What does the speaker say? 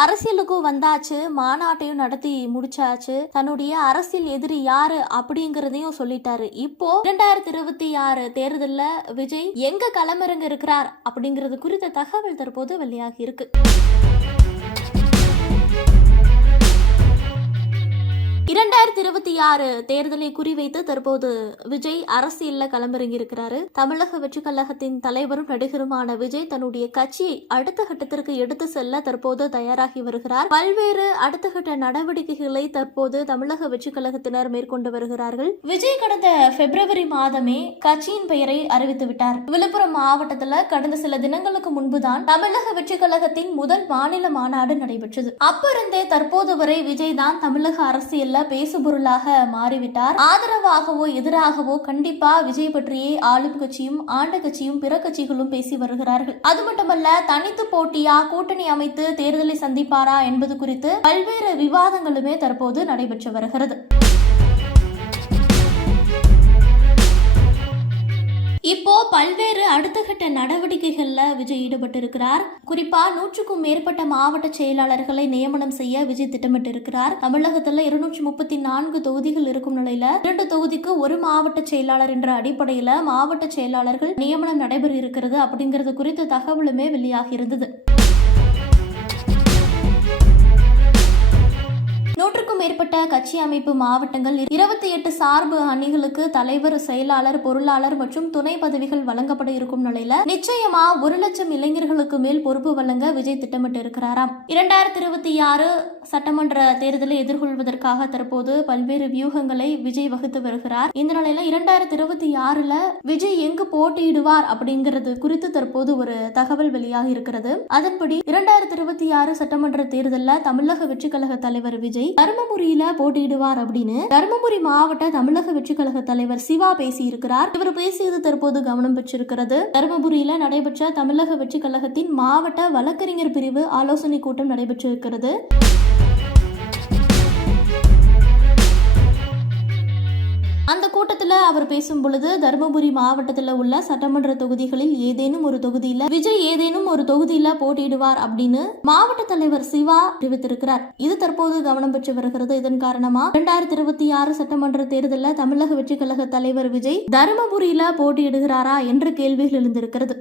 அரசியலுக்கும் வந்தாச்சு மாநாட்டையும் நடத்தி முடிச்சாச்சு. தன்னுடைய அரசியல் எதிரி யாரு அப்படிங்கறதையும் சொல்லிட்டாரு. இப்போ இரண்டாயிரத்தி இருபத்தி ஆறு தேர்தலில் விஜய் எங்க களமிறங்க இருக்கிறார் அப்படிங்கிறது குறித்த தகவல் தற்போது வெளியாகி இருக்கு. இரண்டாயிரத்தி இருபத்தி ஆறு தேர்தலை குறிவைத்து தற்போது விஜய் அரசியல்ல களமிறங்கி இருக்கிறாரு தமிழக வெற்றி கழகத்தின் தலைவரும் நடிகருமான விஜய் தன்னுடைய கட்சியை அடுத்த கட்டத்திற்கு எடுத்து செல்ல தற்போது தயாராகி வருகிறார். பல்வேறு அடுத்த கட்ட நடவடிக்கைகளை தற்போது தமிழக வெற்றி கழகத்தினர் மேற்கொண்டு வருகிறார்கள். விஜய் கடந்த பிப்ரவரி மாதமே கட்சியின் பெயரை அறிவித்து விட்டார். விழுப்புரம் மாவட்டத்துல கடந்த சில தினங்களுக்கு முன்புதான் தமிழக வெற்றி கழகத்தின் முதல் மாநில மாநாடு நடைபெற்றது. அப்பிருந்தே தற்போது வரை விஜய் தான் தமிழக அரசியல்ல பேசுபொருளாக மாறிவிட்டார். ஆதரவாகவோ எதிராகவோ கண்டிப்பா விஜய் பற்றியே ஆளும் கட்சியும் ஆண்ட கட்சியும் பிற கட்சிகளும் பேசி வருகிறார்கள். அது மட்டுமல்ல தனித்து போட்டியா கூட்டணி அமைத்து தேர்தலை சந்திப்பாரா என்பது குறித்து பல்வேறு விவாதங்களுமே தற்போது நடைபெற்று வருகிறது. பல்வேறு அடுத்த கட்ட நடவடிக்கைகளில் விஜய் ஈடுபட்டிருக்கிறார். குறிப்பா நூற்றுக்கும் மேற்பட்ட மாவட்ட செயலாளர்களை நியமனம் செய்ய விஜய் திட்டமிட்டிருக்கிறார். தமிழகத்தில் இருநூற்றி முப்பத்தி நான்கு தொகுதிகள் இருக்கும் நிலையில இரண்டு தொகுதிக்கு ஒரு மாவட்ட செயலாளர் என்ற அடிப்படையில் மாவட்ட செயலாளர்கள் நியமனம் நடைபெற இருக்கிறது அப்படிங்கிறது குறித்த தகவலுமே வெளியாகி இருந்தது. கட்சி அமைப்பு மாவட்டங்கள் இருபத்தி எட்டு சார்பு அணிகளுக்கு தலைவர் செயலாளர் பொருளாளர் மற்றும் துணை பதவிகள் வழங்கப்பட இருக்கும் நிலையில நிச்சயமா ஒரு லட்சம் இளைஞர்களுக்கு மேல் பொறுப்பு வழங்க விஜய் திட்டமிட்டு இருக்கிறாராம் இரண்டாயிரத்தி இருபத்தி ஆறு சட்டமன்ற தேர்தலை எதிர்கொள்வதற்காக தற்போது பல்வேறு வியூகங்களை விஜய் வகுத்து வருகிறார். இந்த நிலையில இரண்டாயிரத்தி இருபத்தி ஆறுல விஜய் எங்கு போட்டியிடுவார் அப்படிங்கிறது குறித்து தற்போது ஒரு தகவல் வெளியாகி இருக்கிறது. அதன்படி இரண்டாயிரத்தி இருபத்தி ஆறு சட்டமன்ற தேர்தலில் தமிழக வெற்றி கழக தலைவர் விஜய் தருமபுரியில போட்டியிடுவார் அப்படின்னு தருமபுரி மாவட்ட தமிழக வெற்றி கழக தலைவர் சிவா பேசி இருக்கிறார் இவர் பேசியது தற்போது கவனம் பெற்றிருக்கிறது. தருமபுரியில நடைபெற்ற தமிழக வெற்றி கழகத்தின் மாவட்ட வழக்கறிஞர் பிரிவு ஆலோசனை கூட்டம் நடைபெற்றிருக்கிறது. அந்த கூட்டத்தில் அவர் பேசும் பொழுது தருமபுரி மாவட்டத்தில் உள்ள சட்டமன்ற தொகுதிகளில் ஏதேனும் ஒரு தொகுதியில் விஜய் ஏதேனும் ஒரு தொகுதியில் போட்டியிடுவார் அப்படின்னு மாவட்ட தலைவர் சிவா தெரிவித்திருக்கிறார். இது தற்போது கவனம் பெற்று வருகிறது. இதன் காரணமா இரண்டாயிரத்தி இருபத்தி ஆறு சட்டமன்ற தேர்தலில் தமிழக வெற்றி கழக தலைவர் விஜய் தருமபுரியில போட்டியிடுகிறாரா என்ற கேள்விகள் எழுந்திருக்கிறது.